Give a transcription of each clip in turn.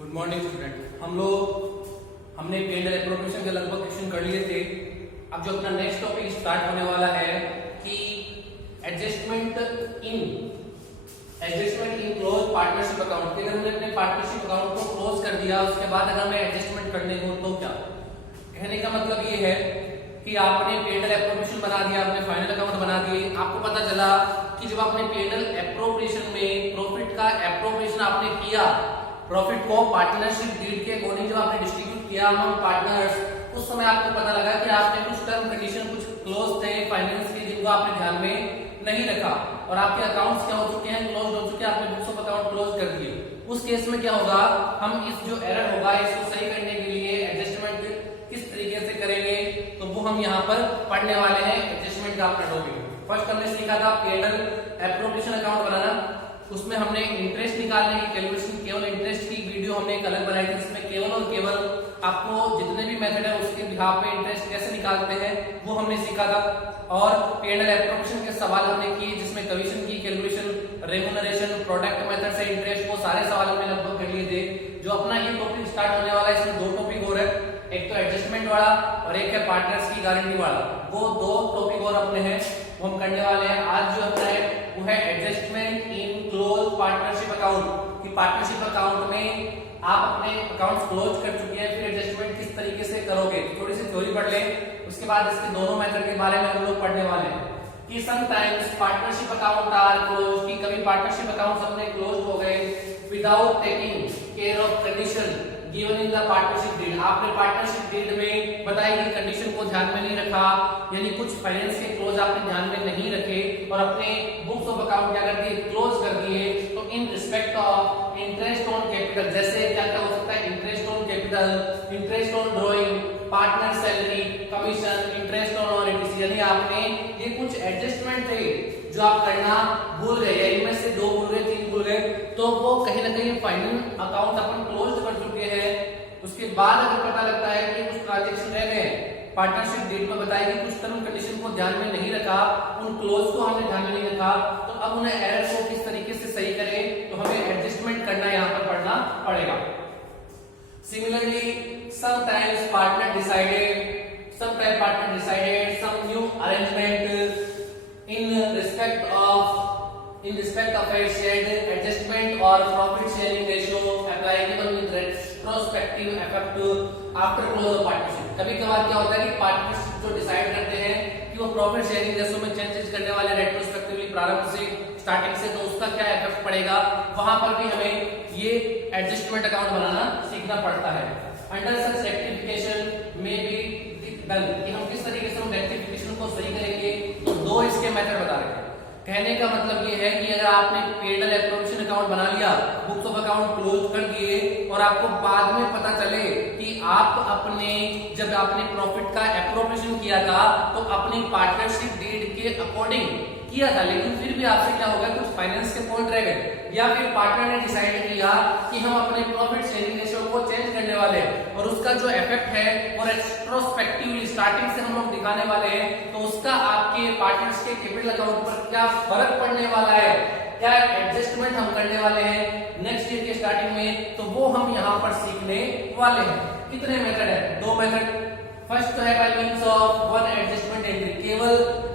Good morning student. हमने P&L appropriation के लगभग क्वेश्चन कर लिए थे। अब जो अपना नेक्स्ट टॉपिक स्टार्ट होने वाला है कि adjustment in close partnership account. अगर हमने अपने पार्टनरशिप अकाउंट को क्लोज कर दिया, उसके बाद अगर हमें एडजस्टमेंट करने हो तो क्या। कहने का मतलब ये है कि आपने P&L एप्रोप्रिएशन बना दिया, आपने फाइनल अकाउंट बना दिए, आपको पता चला कि जब आपने P&L एप्रोप्रिएशन में प्रॉफिट का एप्रोप्रिएशन आपने किया, प्रॉफिट को पार्टनरशिप डीड के अकॉर्डिंग जब आपने डिस्ट्रीब्यूट किया अमंग पार्टनर्स, उस समय आपको पता लगा कि आपने कुछ टर्म कंडीशन कुछ क्लोज थे फाइनेंस के, जिनको आपने ध्यान में नहीं रखा और आपके अकाउंट्स क्या हो चुके हैं, क्लोज हो चुके हैं, आपने बुक्स ऑफ अकाउंट क्लोज कर दिए। उस केस में क्या होगा, हम इस जो एरर होगा इसको सही करने के लिए एडजस्टमेंट किस तरीके से करेंगे तो वो हम यहाँ पर पढ़ने वाले हैं। एडजस्टमेंट का अपना टॉपिक फर्स्ट हमने सीखा था P&L एप्रोप्रिएशन अकाउंट बनाना। उसमें हमने इंटरेस्ट निकालने की कैलकुलेशन, केवल इंटरेस्ट की वीडियो हमने एक अलग बनाई थी, जिसमें केवल और केवल आपको जितने भी मेथड है उसके बिहाफ पे इंटरेस्ट कैसे निकालते हैं वो हमने सीखा था। और P&L एप्रोप्रिएशन के सवाल हमने किए, जिसमें कमीशन की कैलकुलेशन, रेम्यूनरेशन, प्रोडक्ट मेथड से इंटरेस्ट, वो सारे सवाल हमने लगभग कर लिए थे। जो अपना ये टॉपिक स्टार्ट होने वाला है, इसमें दो टॉपिक और है, एक तो एडजस्टमेंट वाला और एक है पार्टनर्स की गारंटी वाला। वो दो टॉपिक और अपने हैं, वो हम करने वाले हैं। आज जो अपना है वो है adjustment in close partnership account. कि पार्टनरशिप अकाउंट में आप अपने अकाउंट्स क्लोज कर चुके हैं, फिर एडजस्टमेंट किस तरीके से करोगे। थोड़ी सी थ्योरी पढ़ लें, उसके बाद इसके दोनों मेथड के बारे में हम लोग पढ़ने वाले हैं। कि sometimes partnership account are close, कि कभी पार्टनरशिप अकाउंट्स अपने क्लोज हो गए without taking care of condition given in the partnership deed. आपने पार्टनरशिप डीड में बताई गई कंडीशन को ध्यान में नहीं रखा, यानी कुछ फाइनेंस के क्लोज आपने ध्यान में नहीं रखे और अपने बुक्स ऑफ अकाउंट क्या कर दिए, क्लोज कर दिए। तो in respect of interest on capital, जैसे क्या क्या हो सकता है, interest on capital, interest on drawing, partner salary, commission, interest on on rent, यानी आपने ये कुछ एडजस्टमेंट थे जो आप करना भूल गए, इनमें से दो भूल गए, तीन भूल गए, तो वो कहीं ना कहीं फाइनल अकाउंट अपन क्लोज कर चुके हैं। उसके बाद अगर पता लगता है कि कुछ ट्रांजैक्शन रह गए, पार्टनरशिप डीड में बताया कि कुछ टर्म कंडीशन को ध्यान में नहीं रखा, उन क्लोज को हमने ध्यान में नहीं रखा, तो अब उन्हें एरर को किस तरीके से सही करें, तो हमें एडजस्टमेंट करना यहाँ पर पढ़ना पड़ेगा। Similarly, sometimes partner decided some new arrangement in respect of a shared adjustment or profit sharing ratio applicable with retrospective effect after close of partnership। कभी कभार क्या होता है कि पार्टनरशिप जो डिसाइड करते हैं कि वो प्रॉफिट शेयरिंग रेशियो में चेंजेस करने वाले रेट्रोस्पेक्टिवली प्रारंभ से स्टार्टिंग से, तो उसका क्या इफेक्ट पड़ेगा, वहां पर भी हमें ये एडजस्टमेंट अकाउंट बनाना सीखना पड़ता है। अंडर सच रेक्टिफिकेशन में बी डन, कि हम किस तरीके से रेक्टिफिकेशन को सही करेंगे, तो दो इसके मेथड बता रहे हैं। कहने का मतलब ये है कि अगर आपने P&L एप्रोप्रिएशन अकाउंट बना लिया, बुक्स ऑफ अकाउंट क्लोज कर दिए और आपको बाद में पता चले कि आप अपने जब आपने प्रॉफिट का एप्रोप्रिएशन किया था तो अपनी पार्टनरशिप डीड के अकॉर्डिंग किया था, लेकिन फिर भी आपसे क्या होगा, कुछ फाइनेंस के पॉइंट रह गए, या फिर पार्टनर ने डिसाइड किया कि हम अपने प्रॉफिट शेयरिंग रेशियो को चेंज करने वाले हैं और उसका जो इफेक्ट है वो रेट्रोस्पेक्टिवली स्टार्टिंग से हम लोग दिखाने वाले हैं, तो उसका आपके पार्टनर्स के कैपिटल अकाउंट पर क्या फर्क पड़ने वाला है, क्या एडजस्टमेंट हम करने वाले हैं नेक्स्ट ईयर के स्टार्टिंग में, तो वो हम यहाँ पर सीखने वाले हैं। कितने मेथड है, दो मेथड। फर्स्ट तो है by means of one adjustment entry, केवल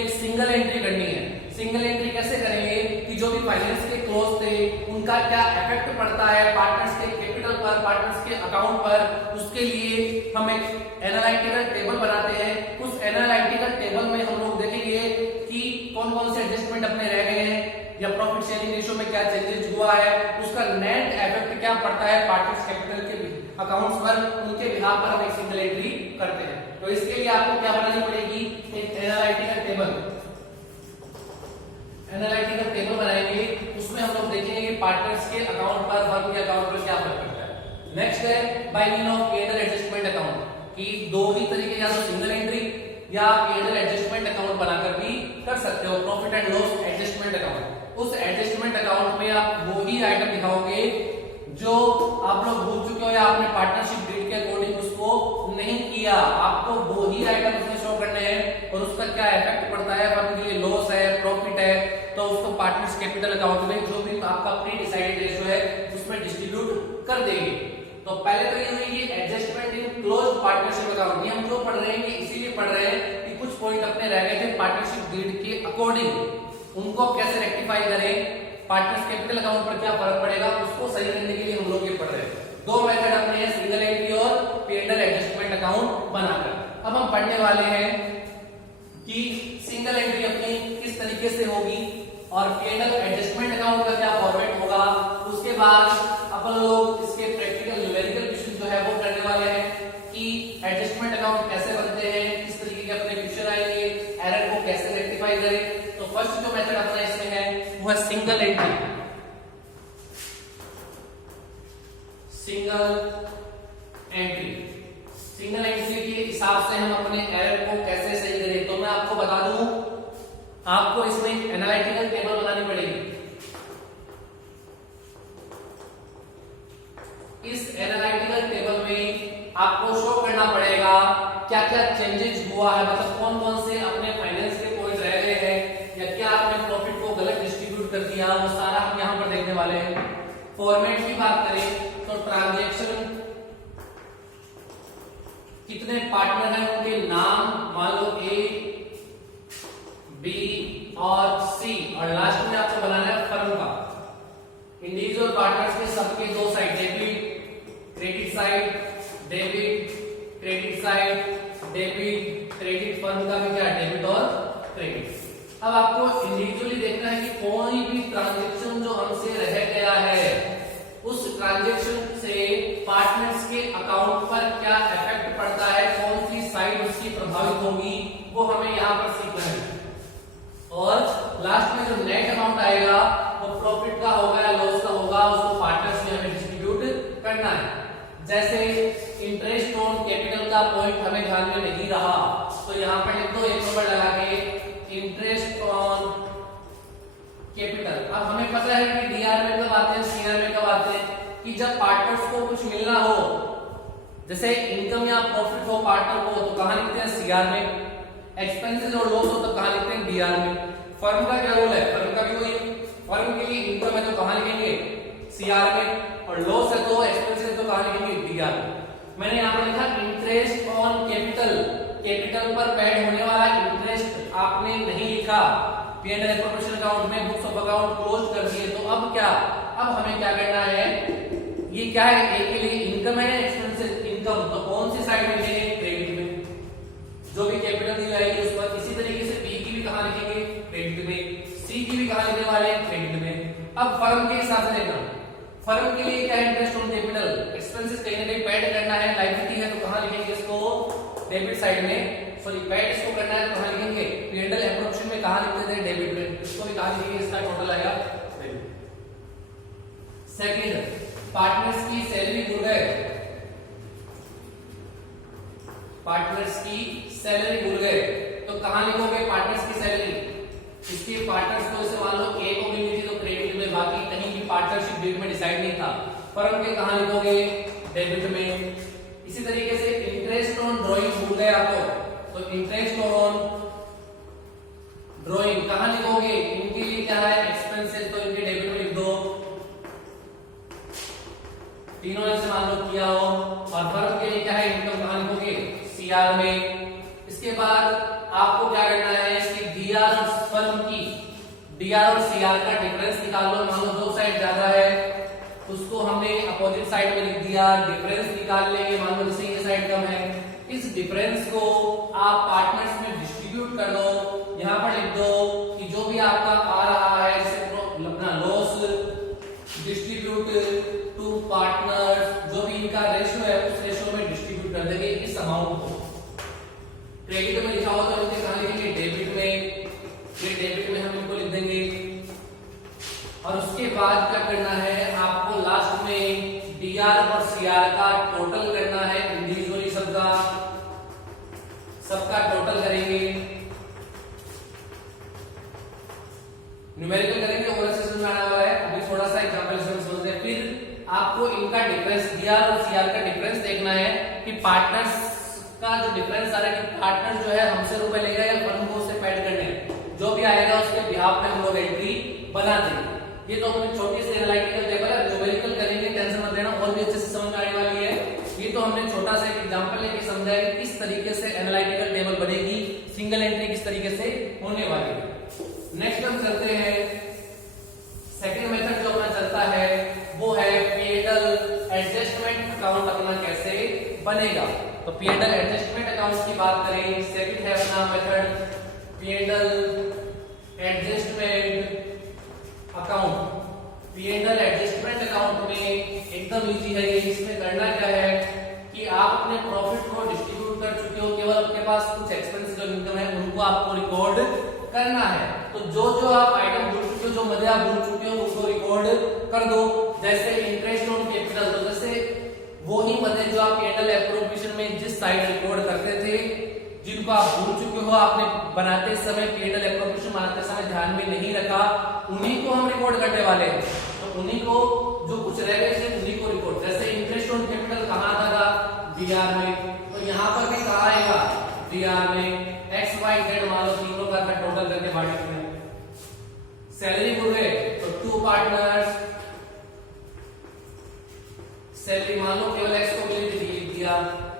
एक सिंगल एंट्री करनी है। सिंगल एंट्री कैसे करेंगे कि जो भी फाइनेंस के क्लोज थे उनका क्या इफेक्ट पड़ता है पार्टनर्स के कैपिटल पर, पार्टनर्स के अकाउंट पर, उसके लिए हम एक एनालिटिकल टेबल बनाते हैं। उस एनालिटिकल टेबल में हम लोग देखेंगे कि कौन कौन से एडजस्टमेंट अपने रह गए हैं या प्रॉफिट शेयरिंग रेशियो में क्या चेंजेस हुआ है, उसका नेट इफेक्ट क्या पड़ता है पार्टनर्स कैपिटल के अकाउंट्स पर, उनके बिहाफ पर हम एक सिंगल एंट्री करते हैं। तो इसके लिए आपको क्या बनानी पड़ेगी, एक एनालिटिकल टेबल बनाएंगे। उसमें हम लोग देखेंगे कि पार्टनर्स के अकाउंट पर, फर्म के अकाउंट पर क्या फर्क पड़ता है। नेक्स्ट है by mean of P&L adjustment account, कि दो ही तरीके, या तो सिंगल एंट्री या P&L एडजस्टमेंट अकाउंट बनाकर भी कर सकते हो, profit and loss adjustment account. उस एडजस्टमेंट अकाउंट में आप वो ही आइटम दिखाओगे जो आप लोग भूल चुके हो या आपने पार्टनरशिप डीड के अकॉर्डिंग उसको नहीं किया, आपको वो ही आइटम उसमें शो करने हैं और उसका क्या इफेक्ट पड़ता है, फर्म के लिए लॉस है, प्रॉफिट है, तो उसको पार्टनर्स कैपिटल अकाउंट में जो भी आपका प्री डिसाइडेड रेशियो है उसमें डिस्ट्रीब्यूट कर देंगे। पहले तो ये हुई ये adjustment in closed partnership account. ये हम जो पढ़ रहे हैं ये इसीलिए पढ़ रहे हैं कि कुछ पॉइंट अपने रह गए थे पार्टनरशिप डीड के अकॉर्डिंग, उनको कैसे रेक्टिफाई करें, पार्टनर्स कैपिटल अकाउंट पर क्या फर्क पड़ेगा उसको सही करने के लिए हम लोग ये पढ़ रहे हैं। दो मेथड अपने हैं, सिंगल एंट्री और P&L एडजस्टमेंट अकाउंट बनाकर। अब हम पढ़ने वाले हैं कि सिंगल एंट्री अपनी किस तरीके से होगी और P&L एडजस्टमेंट अकाउंट का क्या फॉर्मेट होगा। उसके बाद अपन लोग इसके प्रैक्टिकल न्यूमेरिकल क्वेश्चन जो है वो करने वाले हैं कि एडजस्टमेंट अकाउंट कैसे बनते हैं, किस तरीके के अपने क्वेश्चन आएंगे, एरर को कैसे रेक्टिफाई करें। तो फर्स्ट जो मेथड अपना इसमें है वो है सिंगल एंट्री। सिंगल एंट्री के हिसाब से हम अपने एरर को कैसे सही करें। तो मैं आपको बता दूं, आपको इसमें एनालिटिकल टेबल बनानी पड़ेगी। इस एनालिटिकल टेबल में आपको शो करना पड़ेगा क्या क्या चेंजेस हुआ है, मतलब कौन कौन से अपने फाइनेंस के पॉइंट रह गए हैं या क्या आपने प्रॉफिट को गलत डिस्ट्रीब्यूट कर दिया, वो सारा हम यहां पर देखने वाले हैं। फॉर्मेट की बात करें तो ट्रांजैक्शन, कितने पार्टनर हैं उनके नाम, मान लो A, B और C, और लास्ट में आपको बनाना है फर्म का। इंडिविजुअल पार्टनर्स के सबके दो side, debit credit side, debit credit side, debit credit, firm का भी क्या डेबिट और क्रेडिट। अब आपको इंडिविजुअली देखना है कि कोई भी ट्रांजैक्शन जो हमसे रह गया है उस ट्रांजैक्शन से पार्टनर्स के अकाउंट पर क्या इफेक्ट पड़ता है, कौन सी साइड उसकी प्रभावित होगी, वो हमें यहाँ पर सीखना है। और लास्ट में जो नेट अमाउंट आएगा वो प्रॉफिट का होगा या लॉस का होगा, उसको पार्टनर्स में हमें डिस्ट्रीब्यूट करना है। जैसे इंटरेस्ट ऑन कैपिटल का पॉइंट हमें ध्यान में नहीं रहा तो यहाँ पर लिख दो एक नंबर लगा के इंटरेस्ट ऑन कैपिटल। अब हमें पता है कि डीआर में कब आते हैं, सीआर में कब आते हैं, कि जब पार्टनर्स को कुछ मिलना हो, जैसे इनकम या प्रॉफिट हो पार्टनर को, तो कहां लिखते हैं सीआर में, एक्सपेंसेस और लॉस हो तो कहां लिखते हैं डीआर में। फर्म का क्या रोल है, फर्म का भी वही, फर्म के लिए इनकम है तो कहां लिखेंगे सीआर में, और लॉस है तो एक्सपेंसेस तो कहां लिखेंगे डीआर में। मैंने यहां पर लिखा इंटरेस्ट ऑन कैपिटल, कैपिटल पर पेड होने वाला इंटरेस्ट आपने नहीं लिखा, P&L एप्रोप्रिएशन अकाउंट में बुक्स ऑफ अकाउंट क्लोज कर दिए। तो अब क्या, अब हमें क्या करना है, ये क्या है, ए के लिए इनकम है एक्सपेंसेस, इनकम तो कौन सी साइड में लिखेंगे, क्रेडिट में। जो भी कैपिटल दी जाएगी उस पर, इसी तरीके से बी की भी कहां लिखेंगे, क्रेडिट में, सी की भी कहां लिखने वाले हैं, क्रेडिट में। अब फर्म के हिसाब से देखना, फर्म के लिए क्या है, इंटरेस्ट ऑन कैपिटल, एक्सपेंसेस कहीं ना कहीं पेड करना है, लायबिलिटी है तो कहां लिखेंगे इसको, डेबिट साइड में, सॉरी पेड इसको करना है तो कहां लिखेंगे, P&L एप्रोप्रिएशन में कहां लिखते थे, डेबिट में, इसको भी कहां लिखेंगे, इसका टोटल आएगा डेबिट। सेकंड, पार्टनर्स की सैलरी भूल गए, पार्टनर्स की सैलरी भूल गए तो कहां लिखोगे पार्टनर्स की सैलरी। इसके पार्टनर्स को जैसे मान लो ए को मिली थी तो क्रेडिट में, बाकी कहीं भी पार्टनरशिप डीड में डिसाइड नहीं था। फर्म के कहां लिखोगे, डेबिट में। इसी तरीके से इंटरेस्ट ऑन ड्राइंग भूल गए आपको तो इंटरेस्ट ऑन ड्राइंग कहां लिखोगे, इनके लिए क्या है एक्सपेंसेस तो इनके डेबिट में लिख दो, तीनों ने से मान लो किया हो। और फर्म के लिए क्या है इनकम कहां लिखोगे, सीआर में। इसके बाद आपको क्या करना है, इसकी डीआर और फर्म की डीआर और सीआर का डिफरेंस निकाल लो। मान लो दो साइड ज्यादा है उसको हमने अपोजिट साइड में लिख दिया, डिफरेंस निकाल लेंगे। मान लो जैसे ये साइड कम है, इस डिफरेंस को आप पार्टनर्स में डिस्ट्रीब्यूट कर दो। यहां पर लिख दो कि जो भी आपका आ रहा है जैसे अपना लॉस डिस्ट्रीब्यूट टू पार्टनर्स, जो भी इनका रेशियो है उस रेशियो में डिस्ट्रीब्यूट कर देंगे इस अमाउंट को। क्रेडिट में लिखा होगा तो इनके कहां लिखेंगे, डेबिट में, फिर डेबिट में हम इनको लिख देंगे। और उसके बाद क्या करना है आपको, लास्ट में डीआर और सीआर का टोटल करना है, इंडिविजुअली सबका टोटल करेंगे, न्यूमेरिकल करेंगे, और समझ में आने वाला है। अभी थोड़ा सा एग्जांपल समझते हैं। फिर आपको इनका डिफरेंस, डीआर और सीआर का डिफरेंस देखना है कि पार्टनर्स का जो डिफरेंस आ रहा है कि पार्टनर जो है हमसे रुपए लेगा या फर्म को उससे पेड करने, जो भी आएगा उसके बिहाफ पे हम लोग एंट्री बना देंगे। ये तो अपनी छोटी सी एनालिटिकल टेबल है, न्यूमेरिकल करेंगे, टेंशन मत लेना, और भी अच्छे से समझ में आने वाली है। तरीके से एनालिटिकल टेबल बनेगी, सिंगल एंट्री किस तरीके से होने वाली है। नेक्स्ट हम चलते हैं, सेकंड मेथड जो अपना चलता है वो है P&L एडजस्टमेंट अकाउंट अपना कैसे बनेगा। तो P&L एडजस्टमेंट अकाउंट की बात करें, सेकंड है अपना method P&L adjustment account. P&L adjustment account में एकदम इजी है ये। इसमें करना क्या है कि आप अपने प्रॉफिट को डिस्ट्रीब्यूट कर चुके हो, केवल आपके पास कुछ एक्सपेंस जो इनकम है उनको आपको रिकॉर्ड करना है। तो जो आप आइटम भूल चुके हो, जो मदे आप भूल चुके हो उसको रिकॉर्ड कर दो। जैसे इंटरेस्ट ऑन कैपिटल, तो जैसे वो ही मदे जो आप P&L एप्रोप्रिएशन में जिस साइड रिकॉर्ड करते थे, जिनको आप भूल चुके हो, आपने बनाते समय P&L एप्रोप्रिएशन बनाते समय ध्यान में नहीं रखा, उन्हीं को हम रिकॉर्ड करने वाले हैं। तो उन्हीं को जो कुछ रह गए थे उन्हीं को रिकॉर्ड। जैसे इंटरेस्ट ऑन कैपिटल कहाँ था DR में, तो यहाँ पर भी कहाँ आएगा DR में, XYZ मान लो तीनों का टोटल करके बांट दिया। सैलरी भूल गए तो 2 पार्टनर्स, सैलरी मान लो केवल X को मिल दिया।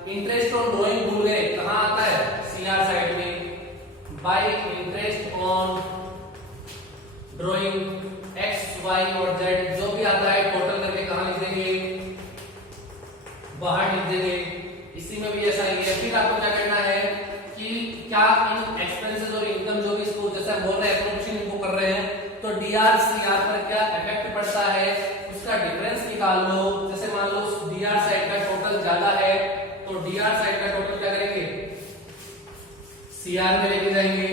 इंटरेस्ट ऑन ड्रॉइंग भूल गए, कहाँ आता है CR साइड में, bye interest on drawing X Y और Z जो भी आता है टोटल करके कहाँ लिख देंगे, बाहर लिख देंगे। इसी में भी ऐसा ही है। फिर आपको क्या करना है कि क्या इन एक्सपेंसेस और इनकम जो भी इसको जैसा बोल रहे हैं एप्रोप्रिएशन इनको कर रहे हैं, तो DR CR पर क्या इफेक्ट पड़ता है उसका डिफरेंस निकाल लो। जैसे मान लो DR साइड का टोटल ज्यादा है तो DR साइड का टोटल क्या करेंगे CR में लेके जाएंगे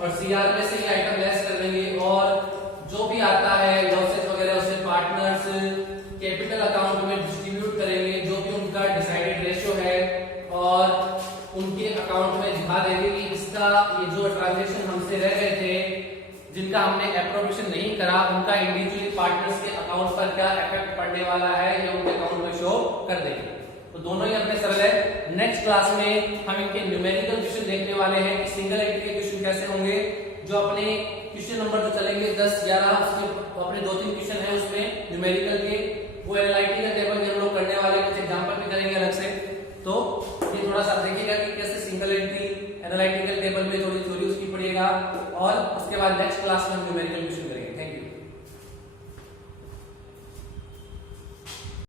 और CR में से ही आइटम लेस कर देंगे, और जो भी आता है लॉसेस वगैरह उसे पार्टनर्स कैपिटल अकाउंट में डिस्ट्रीब्यूट करेंगे, जो भी उनका डिसाइडेड रेशियो है, और उनके अकाउंट में दिखा देंगे कि इसका ये जो ट्रांजैक्शन हमसे रह गए थे जिनका हमने एप्रोप्रिएशन नहीं करा, उनका इंडिविजुअली पार्टनर्स के अकाउंट पर क्या इफेक्ट पड़ने वाला है ये उनके अकाउंट में शो कर देंगे। तो दोनों ही अपने सरल है। नेक्स्ट क्लास में हम इनके न्यूमेरिकल क्वेश्चन देखने वाले हैं कि सिंगल एंट्री के क्वेश्चन कैसे होंगे। जो अपने क्वेश्चन नंबर जो चलेंगे 10 11 उसमें अपने 2-3 क्वेश्चन है उसमें न्यूमेरिकल के, वो एनालिटिकल टेबल में हम लोग करने वाले हैं, कुछ एग्जांपल भी करेंगे अलग से। तो ये थोड़ा सा देखिएगा कि कैसे सिंगल एंट्री एनालिटिकल टेबल में थोड़ी थ्योरी उसकी पढ़िएगा, और उसके बाद नेक्स्ट क्लास में हम न्यूमेरिकल क्वेश्चन